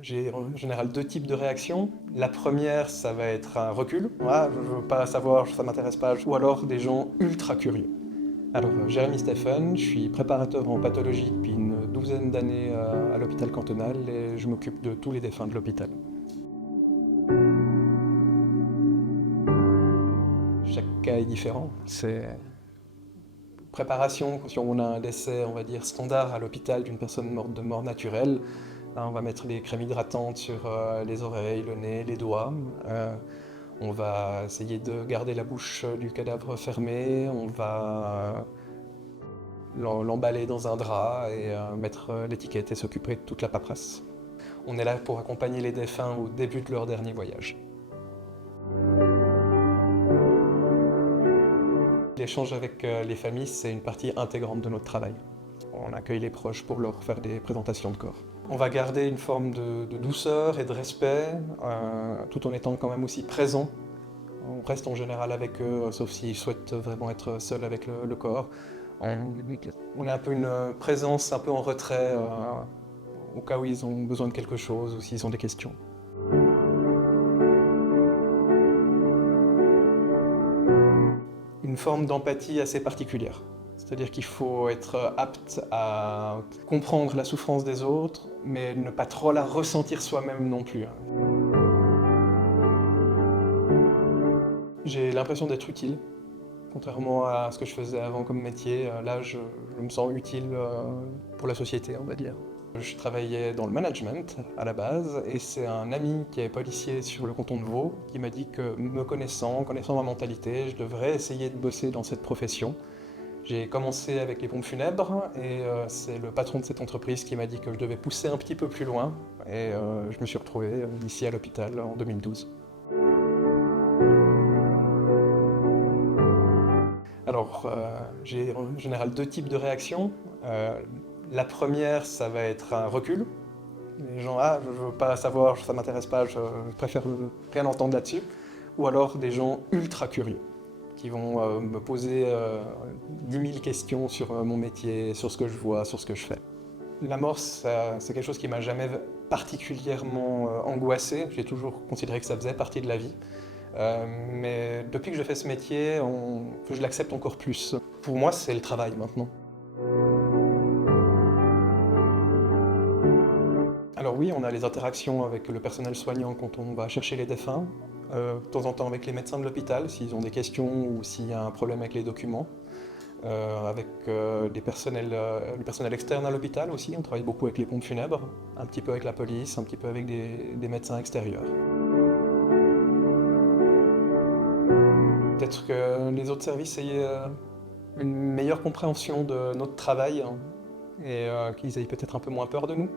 J'ai en général deux types de réactions. La première, ça va être un recul. Ah, je veux pas savoir, ça m'intéresse pas. Ou alors des gens ultra curieux. Jérémy Stephen, je suis préparateur en pathologie depuis une douzaine d'années à l'hôpital cantonal et je m'occupe de tous les défunts de l'hôpital. Chaque cas est différent. C'est préparation, si on a un décès, on va dire, standard à l'hôpital d'une personne morte de mort naturelle. Là, on va mettre les crèmes hydratantes sur les oreilles, le nez, les doigts. On va essayer de garder la bouche du cadavre fermée. On va l'emballer dans un drap et mettre l'étiquette et s'occuper de toute la paperasse. On est là pour accompagner les défunts au début de leur dernier voyage. L'échange avec les familles, c'est une partie intégrante de notre travail. On accueille les proches pour leur faire des présentations de corps. On va garder une forme de douceur et de respect, tout en étant quand même aussi présent. On reste en général avec eux, sauf s'ils souhaitent vraiment être seuls avec le corps. On a un peu une présence un peu en retrait, au cas où ils ont besoin de quelque chose ou s'ils ont des questions. Une forme d'empathie assez particulière. C'est-à-dire qu'il faut être apte à comprendre la souffrance des autres, mais ne pas trop la ressentir soi-même non plus. J'ai l'impression d'être utile, contrairement à ce que je faisais avant comme métier. Là, je me sens utile pour la société, on va dire. Je travaillais dans le management à la base, et c'est un ami qui est policier sur le canton de Vaud qui m'a dit que, me connaissant ma mentalité, je devrais essayer de bosser dans cette profession. J'ai commencé avec les pompes funèbres et c'est le patron de cette entreprise qui m'a dit que je devais pousser un petit peu plus loin et je me suis retrouvé ici à l'hôpital en 2012. J'ai en général deux types de réactions. La première, ça va être un recul. Les gens, ah, je veux pas savoir, ça m'intéresse pas, je préfère rien entendre là-dessus. Ou alors des gens ultra curieux, qui vont me poser 10 000 questions sur mon métier, sur ce que je vois, sur ce que je fais. La mort, c'est quelque chose qui m'a jamais particulièrement angoissé. J'ai toujours considéré que ça faisait partie de la vie. Mais depuis que je fais ce métier, je l'accepte encore plus. Pour moi, c'est le travail maintenant. Alors oui, on a les interactions avec le personnel soignant quand on va chercher les défunts, de temps en temps avec les médecins de l'hôpital s'ils ont des questions ou s'il y a un problème avec les documents, avec le personnel externe à l'hôpital aussi, on travaille beaucoup avec les pompes funèbres, un petit peu avec la police, un petit peu avec des médecins extérieurs. Peut-être que les autres services aient une meilleure compréhension de notre travail, hein, et qu'ils aient peut-être un peu moins peur de nous.